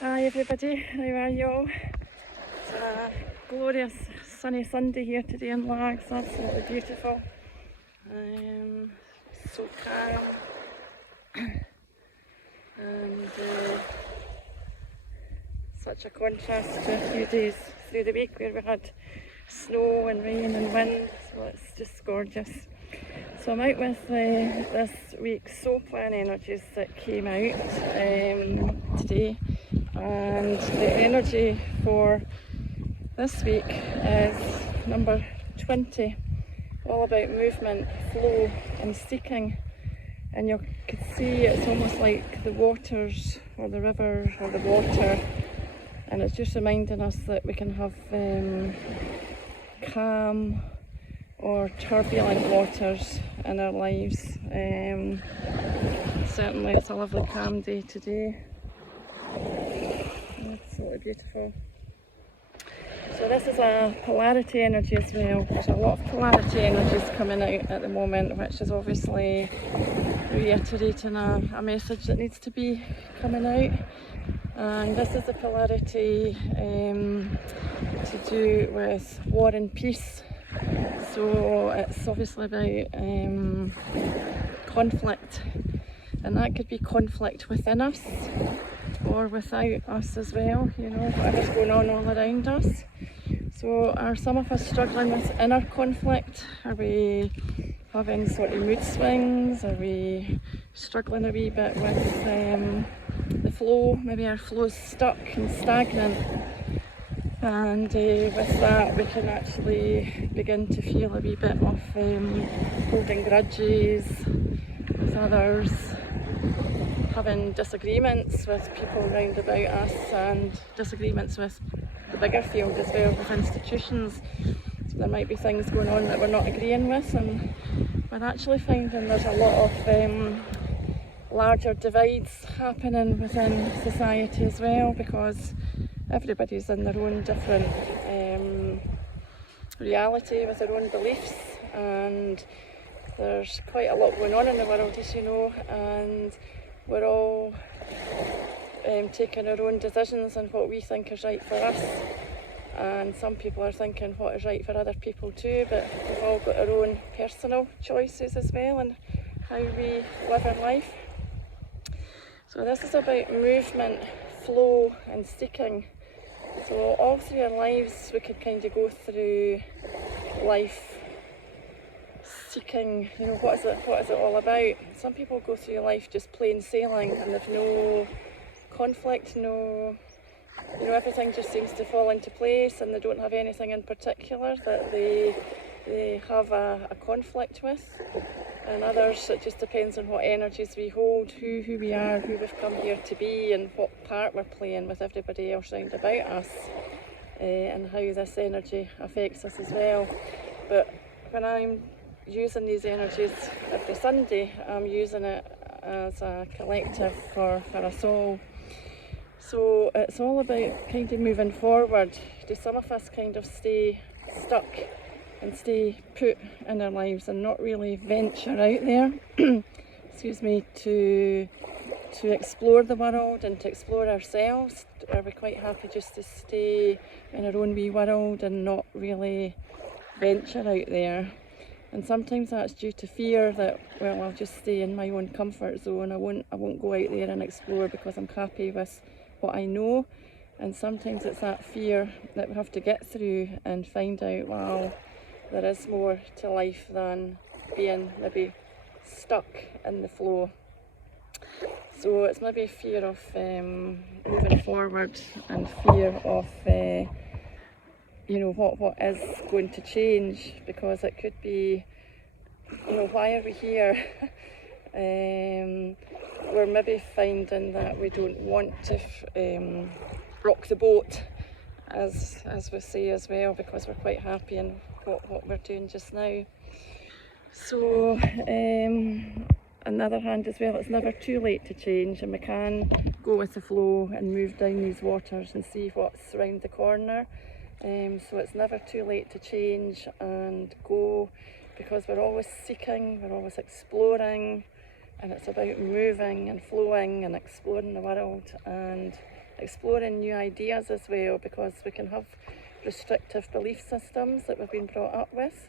Hi everybody, how are you all? It's a glorious sunny Sunday here today in Largs, absolutely beautiful. So calm and such a contrast to a few days through the week where we had snow and rain and wind, so it's just gorgeous. So I'm out with this week's soul plan energies that came out today, and the energy for this week is number 20, all about movement, flow and seeking. And you could see it's almost like the waters or the river or the water, and it's just reminding us that we can have calm or turbulent waters in our lives. Certainly it's a lovely calm day today. Absolutely beautiful. So this is a polarity energy as well. There's a lot of polarity energies coming out at the moment, which is obviously reiterating a message that needs to be coming out. And this is the polarity to do with war and peace. So it's obviously about conflict, and that could be conflict within us or without us as well, you know, whatever's going on all around us. So are some of us struggling with inner conflict? Are we having sort of mood swings? Are we struggling a wee bit with the flow? Maybe our flow's stuck and stagnant. And with that we can actually begin to feel a wee bit of holding grudges with others, having disagreements with people around about us, and disagreements with the bigger field as well, with institutions. So there might be things going on that we're not agreeing with, and we're actually finding there's a lot of larger divides happening within society as well, because everybody's in their own different reality with their own beliefs, and there's quite a lot going on in the world, as you know, and we're all taking our own decisions on what we think is right for us, and some people are thinking what is right for other people too, but we've all got our own personal choices as well and how we live our life. So this is about movement, flow and seeking. So all through our lives we could kind of go through life seeking, you know, what is it all about? Some people go through life just plain sailing and they've no conflict, no, you know, everything just seems to fall into place, and they don't have anything in particular that they have a conflict with. And others, it just depends on what energies we hold, who we are, who we've come here to be, and what part we're playing with everybody else round about us, and how this energy affects us as well. But when I'm using these energies every Sunday, I'm using it as a collective for us all. So it's all about kind of moving forward. Do some of us kind of stay stuck and stay put in our lives and not really venture out there excuse me, to explore the world and to explore ourselves? Are we quite happy just to stay in our own wee world and not really venture out there? And sometimes that's due to fear that, well, I'll just stay in my own comfort zone, I won't go out there and explore because I'm happy with what I know. And sometimes it's that fear that we have to get through and find out, wow, there is more to life than being maybe stuck in the flow. So it's maybe fear of moving forward and fear of you know, what is going to change, because it could be, you know, why are we here? We're maybe finding that we don't want to rock the boat, as we say as well, because we're quite happy in what we're doing just now. So on the other hand as well, it's never too late to change, and we can go with the flow and move down these waters and see what's around the corner. So it's never too late to change and go, because we're always seeking, we're always exploring, and it's about moving and flowing and exploring the world and exploring new ideas as well, because we can have restrictive belief systems that we've been brought up with,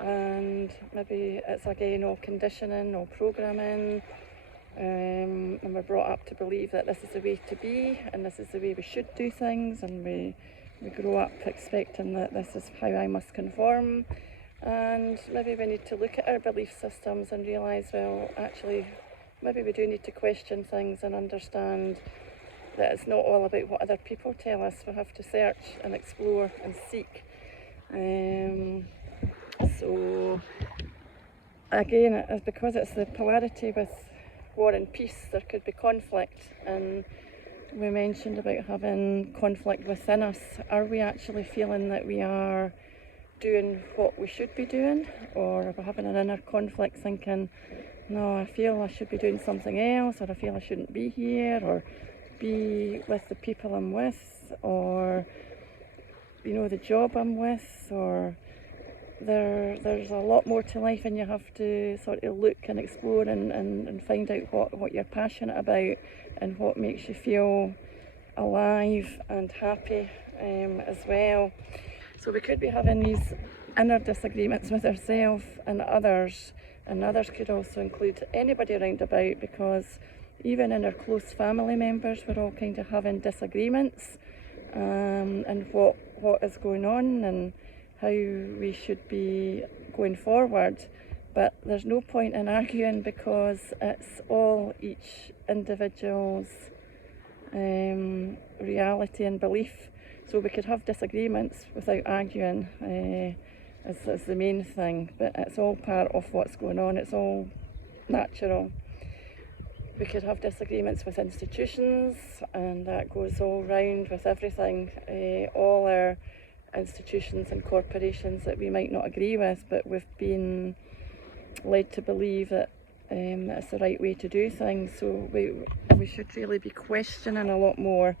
and maybe it's again all conditioning or programming, and we're brought up to believe that this is the way to be and this is the way we should do things, and we grow up expecting that this is how I must conform. And maybe we need to look at our belief systems and realise, well, actually maybe we do need to question things and understand that it's not all about what other people tell us. We have to search and explore and seek. So again, it's because it's the polarity with war and peace, there could be conflict, and we mentioned about having conflict within us. Are we actually feeling that we are doing what we should be doing, or are we having an inner conflict thinking, no, I feel I should be doing something else, or I feel I shouldn't be here or be with the people I'm with, or the job I'm with, or there's a lot more to life, and you have to sort of look and explore and find out what you're passionate about and what makes you feel alive and happy as well. So we could be having these inner disagreements with ourselves and others could also include anybody around about, because even in our close family members we're all kind of having disagreements and what is going on and how we should be going forward. But there's no point in arguing, because it's all each individual's reality and belief. So we could have disagreements without arguing, is the main thing, but it's all part of what's going on, it's all natural. We could have disagreements with institutions, and that goes all round with everything, all our institutions and corporations that we might not agree with, but we've been led to believe that it's the right way to do things. So we should really be questioning a lot more,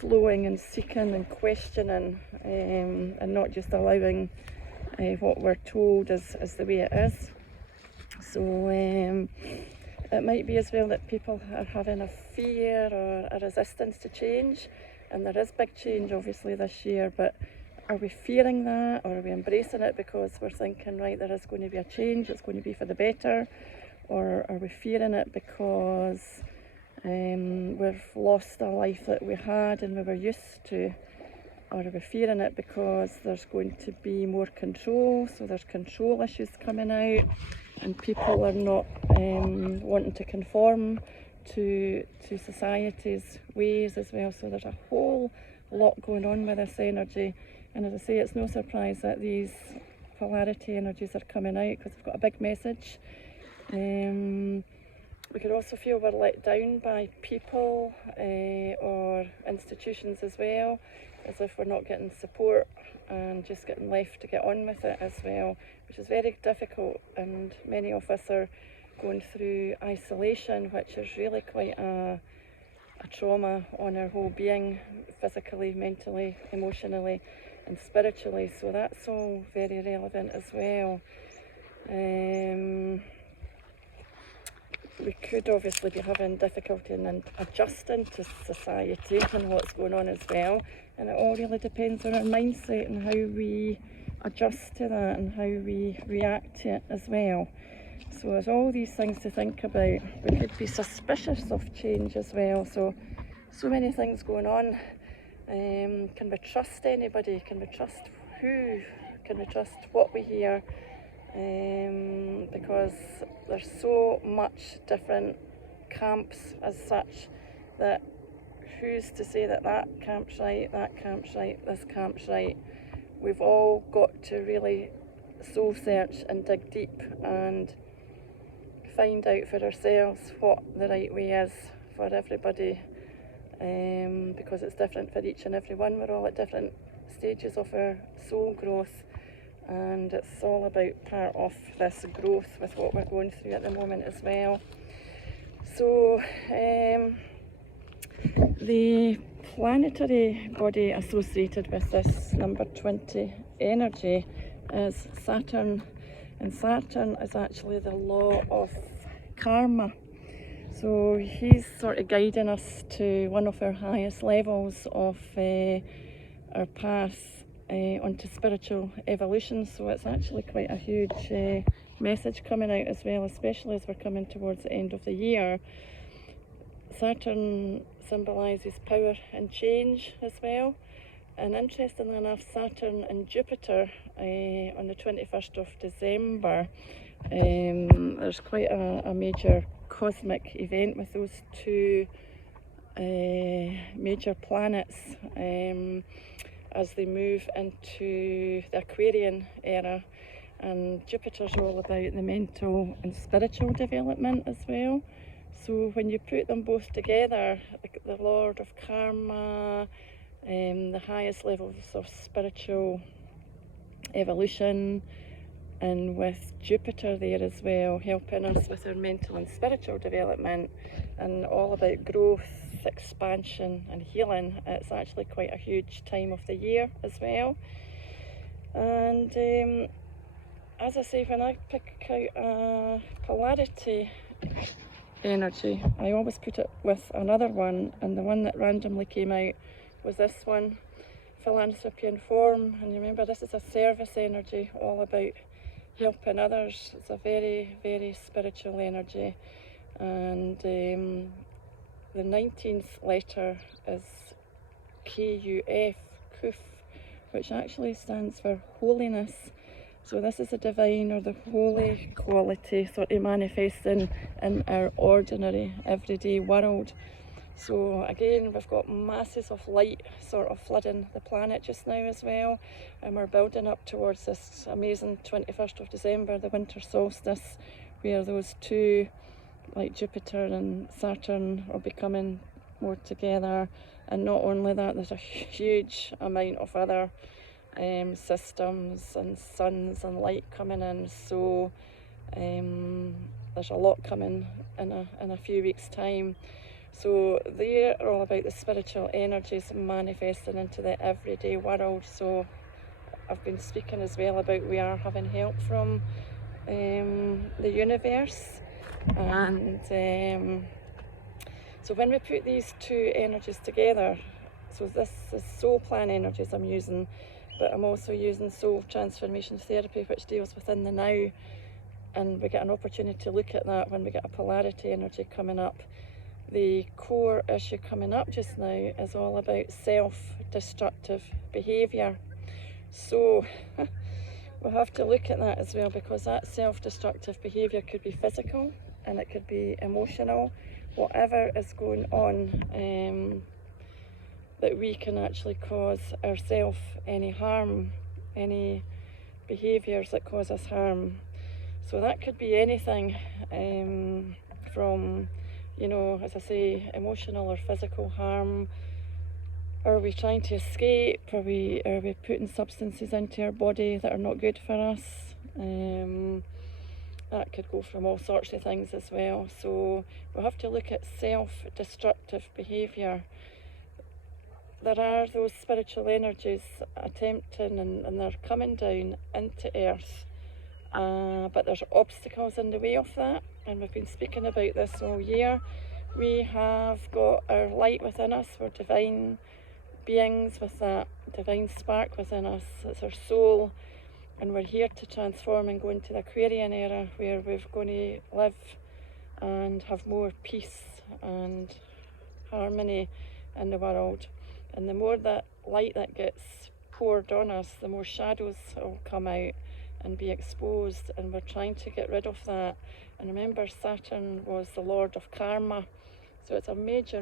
slowing and seeking and questioning, and not just allowing what we're told is the way it is. So it might be as well that people are having a fear or a resistance to change, and there is big change obviously this year, but are we fearing that, or are we embracing it because we're thinking, right, there is going to be a change, it's going to be for the better? Or are we fearing it because we've lost a life that we had and we were used to? Or are we fearing it because there's going to be more control, so there's control issues coming out and people are not wanting to conform to society's ways as well? So there's a whole lot going on with this energy, and as I say, it's no surprise that these polarity energies are coming out, because they've got a big message. We could also feel we're let down by people or institutions as well, as if we're not getting support and just getting left to get on with it as well, which is very difficult, and many of us are going through isolation, which is really quite a trauma on our whole being, physically, mentally, emotionally and spiritually. So that's all very relevant as well. We could obviously be having difficulty in adjusting to society and what's going on as well, and it all really depends on our mindset and how we adjust to that and how we react to it as well. So there's all these things to think about. We could be suspicious of change as well, so many things going on. Can we trust anybody? Can we trust who? Can we trust what we hear? Because there's so much different camps as such, that who's to say that camp's right, that camp's right, this camp's right? We've all got to really soul search and dig deep and find out for ourselves what the right way is for everybody, because it's different for each and every one. We're all at different stages of our soul growth, and it's all about part of this growth with what we're going through at the moment as well. So the planetary body associated with this number 20 energy is Saturn, and Saturn is actually the law of karma. So he's sort of guiding us to one of our highest levels of our path onto spiritual evolution. So it's actually quite a huge message coming out as well, especially as we're coming towards the end of the year. Saturn symbolises power and change as well. And interestingly enough, Saturn and Jupiter on the 21st of December, there's quite a major cosmic event with those two major planets as they move into the Aquarian era. And Jupiter's all about the mental and spiritual development as well. So when you put them both together, the Lord of Karma, the highest levels of spiritual evolution, and with Jupiter there as well, helping us with our mental and spiritual development, and all about growth, expansion and healing, it's actually quite a huge time of the year as well. And as I say, when I pick out a polarity energy, I always put it with another one, and the one that randomly came out was this one, Philanthropy and Form. And remember, this is a service energy, all about helping others. It's a very, very spiritual energy. And the 19th letter is KUF, KUF, which actually stands for holiness. So this is the divine or the holy quality sort of manifesting in our ordinary, everyday world. So again, we've got masses of light sort of flooding the planet just now as well, and we're building up towards this amazing 21st of December, the winter solstice, where those two, like Jupiter and Saturn, are becoming more together. And not only that, there's a huge amount of other systems and suns and light coming in. So there's a lot coming in a few weeks' time. So they're all about the spiritual energies manifesting into the everyday world. So I've been speaking as well about we are having help from the universe. And so when we put these two energies together, so this is soul plan energies I'm using, but I'm also using soul transformation therapy, which deals within the now. And we get an opportunity to look at that when we get a polarity energy coming up. The core issue coming up just now is all about self-destructive behaviour. So we'll have to look at that as well, because that self-destructive behaviour could be physical and it could be emotional. Whatever is going on, that we can actually cause ourselves any harm, any behaviours that cause us harm. So that could be anything from, you know, as I say, emotional or physical harm. Are we trying to escape? Are we putting substances into our body that are not good for us? That could go from all sorts of things as well. So we'll have to look at self-destructive behaviour. There are those spiritual energies attempting, and they're coming down into Earth. But there's obstacles in the way of that, and we've been speaking about this all year. We have got our light within us. We're divine beings with that divine spark within us. It's our soul, and we're here to transform and go into the Aquarian era, where we're going to live and have more peace and harmony in the world. And the more that light that gets poured on us, the more shadows will come out and be exposed, and we're trying to get rid of that. And remember, Saturn was the Lord of Karma, so it's a major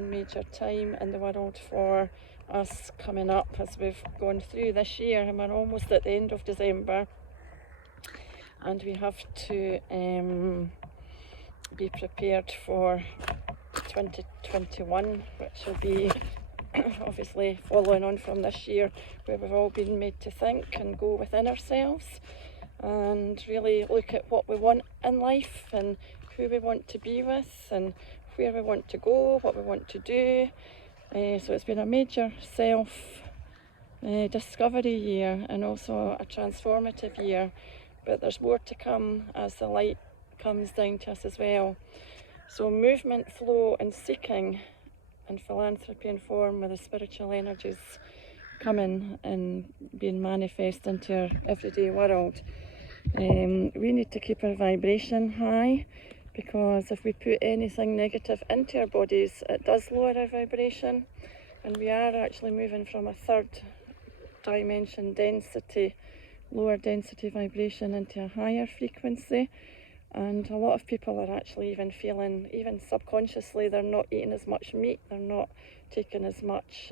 time in the world for us coming up as we've gone through this year, and we're almost at the end of December, and we have to be prepared for 2021, which will be obviously following on from this year, where we've all been made to think and go within ourselves and really look at what we want in life and who we want to be with and where we want to go, what we want to do. So it's been a major self-discovery year, and also a transformative year, but there's more to come as the light comes down to us as well. So movement, flow and seeking and philanthropy and form with the spiritual energies coming and being manifest into our everyday world. We need to keep our vibration high, because if we put anything negative into our bodies, it does lower our vibration, and we are actually moving from a third dimension density, lower density vibration into a higher frequency. And a lot of people are actually even feeling, even subconsciously, they're not eating as much meat, they're not taking as much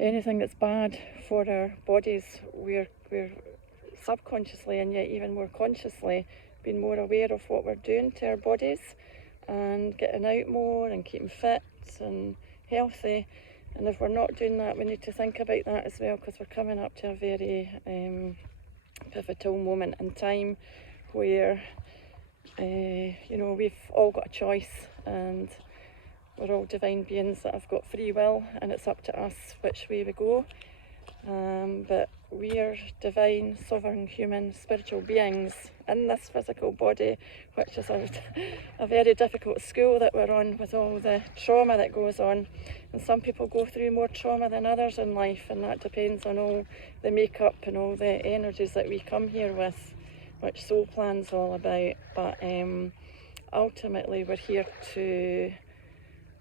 anything that's bad for our bodies. We're subconsciously and yet even more consciously being more aware of what we're doing to our bodies and getting out more and keeping fit and healthy. And if we're not doing that, we need to think about that as well, because we're coming up to a very pivotal moment in time where we've all got a choice, and we're all divine beings that have got free will, and it's up to us which way we go. But we are divine, sovereign, human, spiritual beings in this physical body, which is a very difficult school that we're on, with all the trauma that goes on. And some people go through more trauma than others in life, and that depends on all the makeup and all the energies that we come here with, which Soul Plan's all about. But ultimately we're here to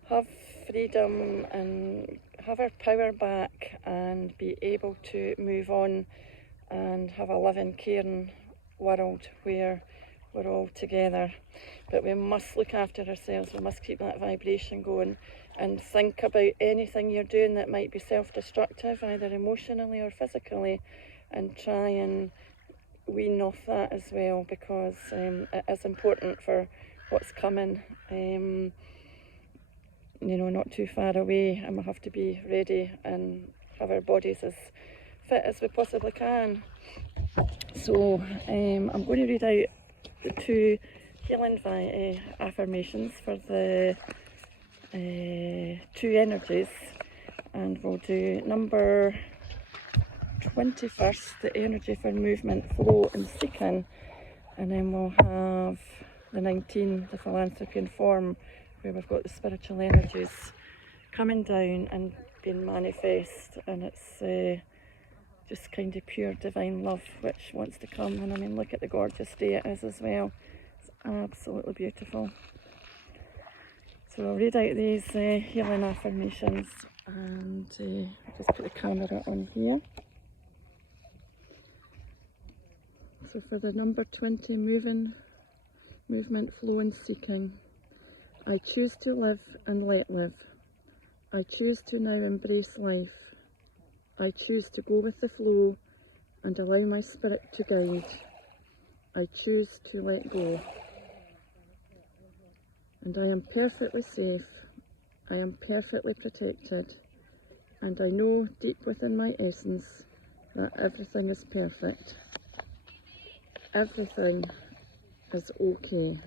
have freedom and have our power back and be able to move on and have a loving, caring world where we're all together. But we must look after ourselves, we must keep that vibration going, and think about anything you're doing that might be self-destructive, either emotionally or physically, and try and wean off that as well, because it is important for what's coming. Not too far away, and we have to be ready and have our bodies as fit as we possibly can. So I'm going to read out the 2 healing affirmations for the 2 energies, and we'll do number 21st, the energy for movement, flow and seeking, and then we'll have the 19, the philanthropy and form, where we've got the spiritual energies coming down and being manifest, and it's just kind of pure divine love which wants to come. And I mean, look at the gorgeous day it is as well. It's absolutely beautiful. So I'll read out these healing affirmations, and I'll just put the camera on here. So for the number 20, movement, flow and seeking. I choose to live and let live. I choose to now embrace life. I choose to go with the flow and allow my spirit to guide. I choose to let go. And I am perfectly safe. I am perfectly protected. And I know deep within my essence that everything is perfect. Everything is okay.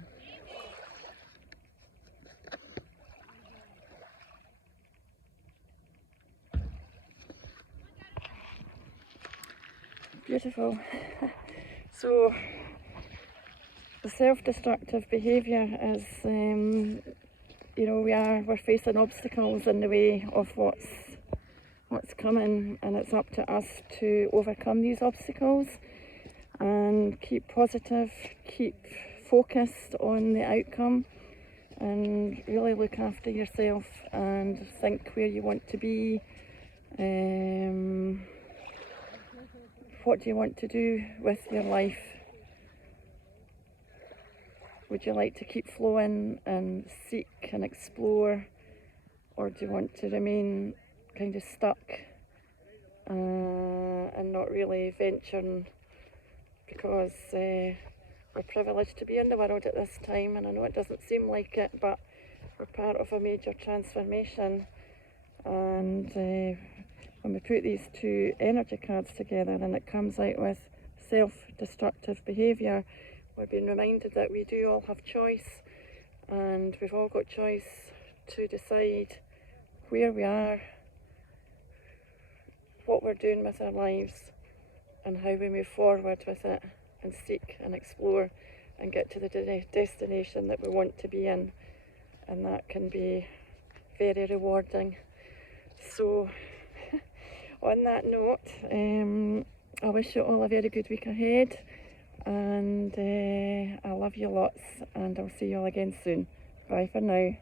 Beautiful. So the self-destructive behaviour is, we're facing obstacles in the way of what's coming, and it's up to us to overcome these obstacles and keep positive, keep focused on the outcome, and really look after yourself and think where you want to be. What do you want to do with your life? Would you like to keep flowing and seek and explore, or do you want to remain kind of stuck and not really venturing, because we're privileged to be in the world at this time, and I know it doesn't seem like it, but we're part of a major transformation. And when we put these 2 energy cards together and it comes out with self-destructive behaviour, we're being reminded that we do all have choice, and we've all got choice to decide where we are, what we're doing with our lives, and how we move forward with it and seek and explore and get to the destination that we want to be in, and that can be very rewarding. So on that note, I wish you all a very good week ahead, and I love you lots, and I'll see you all again soon. Bye for now.